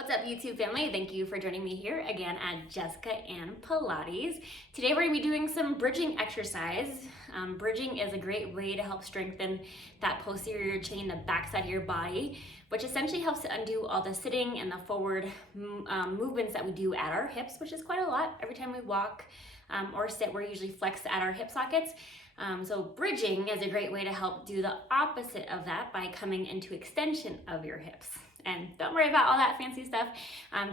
What's up, YouTube family? Thank you for joining me here again at Jessica and Pilates. Today we're going to be doing some bridging exercise. Bridging is a great way to help strengthen that posterior chain, the backside of your body, which essentially helps to undo all the sitting and the forward movements that we do at our hips, which is quite a lot. Every time we walk or sit, we're usually flexed at our hip sockets. So bridging is a great way to help do the opposite of that by coming into extension of your hips. And don't worry about all that fancy stuff.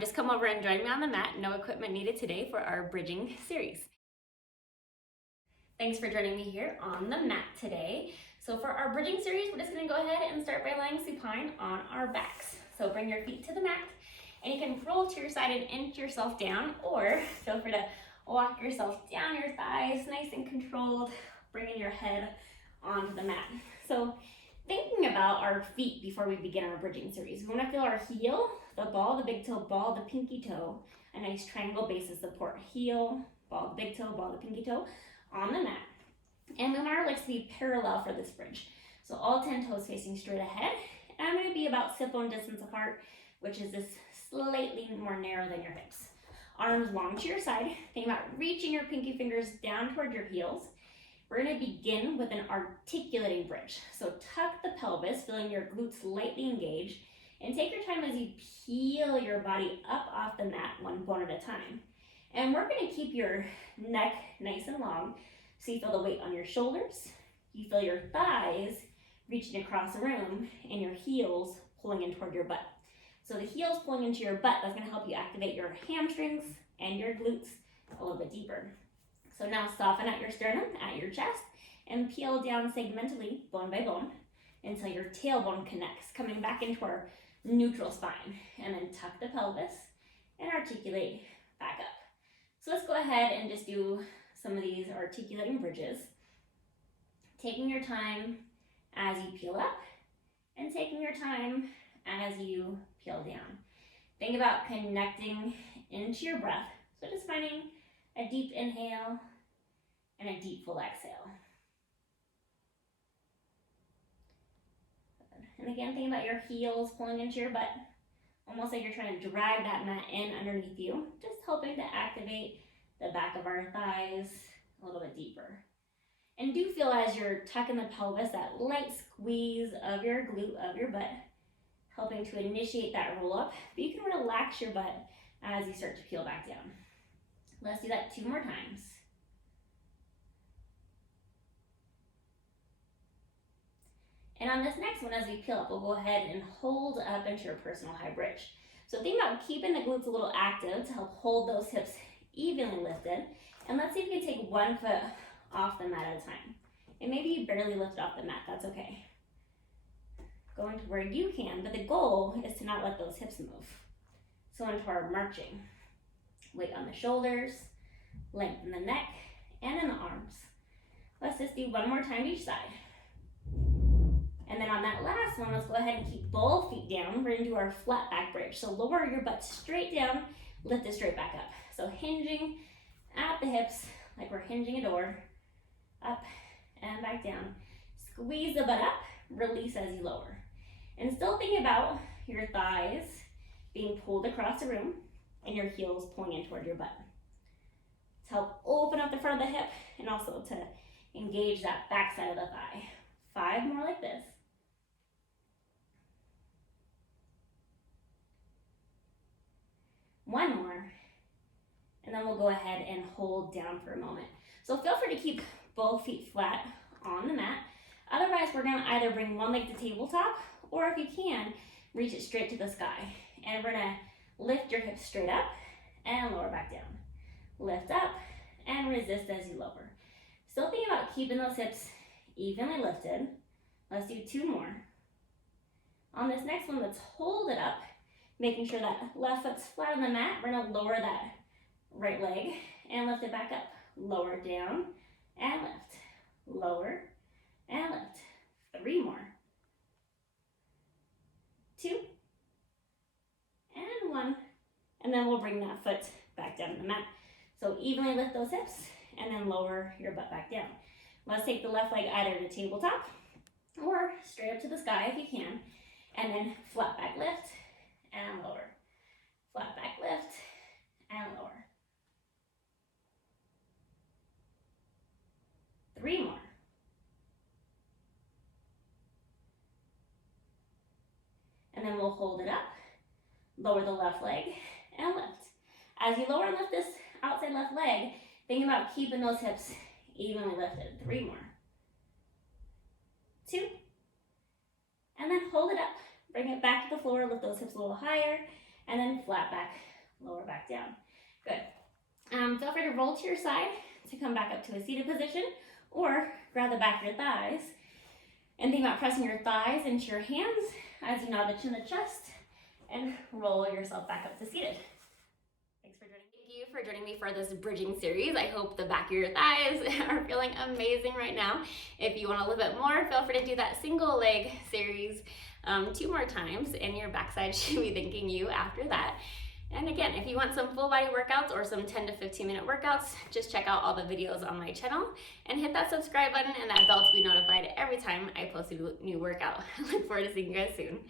Just come over and join me on the mat. No equipment needed today for our bridging series. Thanks for joining me here on the mat today. So for our bridging series, we're just gonna go ahead and start by lying supine on our backs. So bring your feet to the mat and you can roll to your side and inch yourself down, or feel free to walk yourself down your thighs, nice and controlled, bringing your head onto the mat. So thinking about our feet before we begin our bridging series, we want to feel our heel, the ball, the big toe, ball, the pinky toe, a nice triangle base of support. Heel, ball, the big toe, ball, the pinky toe on the mat. And we want our legs to be parallel for this bridge. So all 10 toes facing straight ahead. And I'm going to be about sit bone distance apart, which is just slightly more narrow than your hips. Arms long to your side. Think about reaching your pinky fingers down toward your heels. We're going to begin with an articulating bridge. So tuck the pelvis, feeling your glutes lightly engaged, and take your time as you peel your body up off the mat one bone at a time. And we're going to keep your neck nice and long, so you feel the weight on your shoulders, you feel your thighs reaching across the room, and your heels pulling in toward your butt. So the heels pulling into your butt, that's going to help you activate your hamstrings and your glutes a little bit deeper. So now soften out your sternum, at your chest, and peel down segmentally, bone by bone, until your tailbone connects, coming back into our neutral spine. And then tuck the pelvis and articulate back up. So let's go ahead and just do some of these articulating bridges. Taking your time as you peel up, and taking your time as you peel down. Think about connecting into your breath. So just finding a deep inhale and a deep full exhale. And again, think about your heels pulling into your butt, almost like you're trying to drag that mat in underneath you, just helping to activate the back of our thighs a little bit deeper. And do feel as you're tucking the pelvis, that light squeeze of your glute, of your butt, helping to initiate that roll up. But you can relax your butt as you start to peel back down. Let's do that 2 more times. And on this next one, as we peel up, we'll go ahead and hold up into your personal high bridge. So think about keeping the glutes a little active to help hold those hips evenly lifted. And let's see if you can take one foot off the mat at a time. And maybe you barely lift off the mat, that's okay. Going to where you can, but the goal is to not let those hips move. So into our marching. Weight on the shoulders, lengthen the neck, and in the arms. Let's just do one more time each side. And then on that last one, let's go ahead and keep both feet down. We're gonna do our flat back bridge. So lower your butt straight down, lift it straight back up. So hinging at the hips, like we're hinging a door, up and back down. Squeeze the butt up, release as you lower. And still think about your thighs being pulled across the room, and your heels pulling in toward your butt. To help open up the front of the hip and also to engage that back side of the thigh. 5 more like this. One more. And then we'll go ahead and hold down for a moment. So feel free to keep both feet flat on the mat. Otherwise, we're gonna either bring one leg to tabletop, or if you can, reach it straight to the sky. And we're gonna lift your hips straight up and lower back down. Lift up and resist as you lower. Still thinking about keeping those hips evenly lifted. Let's do 2 more. On this next one, let's hold it up, making sure that left foot's flat on the mat. We're gonna lower that right leg and lift it back up. Lower down and lift. Lower and lift. 3 more. 2. And 1, and then we'll bring that foot back down to the mat. So evenly lift those hips, and then lower your butt back down. Let's take the left leg either to tabletop, straight up to the sky if you can, and then flat back lift and lower. Flat back lift, and lower. 3 more. And then we'll hold it up, lower the left leg, and lift. As you lower and lift this outside left leg, think about keeping those hips evenly lifted. 3 more. 2. And then hold it up. Bring it back to the floor, lift those hips a little higher, and then flat back, lower back down. Good. Feel free to roll to your side to come back up to a seated position, or grab the back of your thighs and think about pressing your thighs into your hands as you nod the chin to the chest and roll yourself back up to seated. Thank you for joining me for this bridging series. I hope the back of your thighs are feeling amazing right now. If you want a little bit more, feel free to do that single leg series 2 more times, and your backside should be thanking you after that. And again, if you want some full body workouts or some 10 to 15 minute workouts, just check out all the videos on my channel and hit that subscribe button and that bell to be notified every time I post a new workout. I look forward to seeing you guys soon.